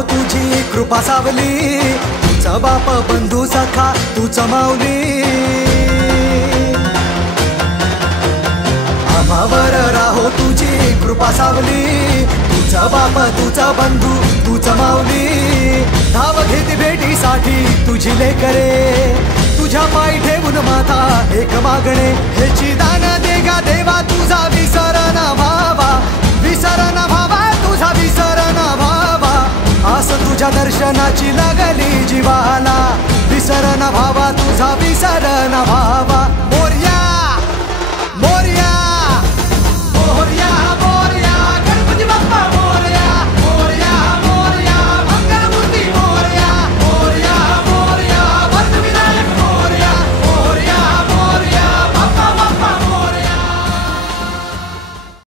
राहो तुझी कृपा सावली, तुझा बाप बंधू सखा तूच माऊली. आम्हावर राहो तुझी कृपा सावली, तुझा बाप तुझा बंधू तूच माऊली. धाव घेती भेटीसाठी तुझी लेकरे, तुझ्या पायी ठेवून माथा एक मागणे. हेची दान देगा देवा तुझा विसर न व्हावा, विसर न व्हावा तुझा विसर न व्हावा. आस तुझ्या दर्शनाची लागली जीवाला, विसर न व्हावा तुझा विसर न व्हावा.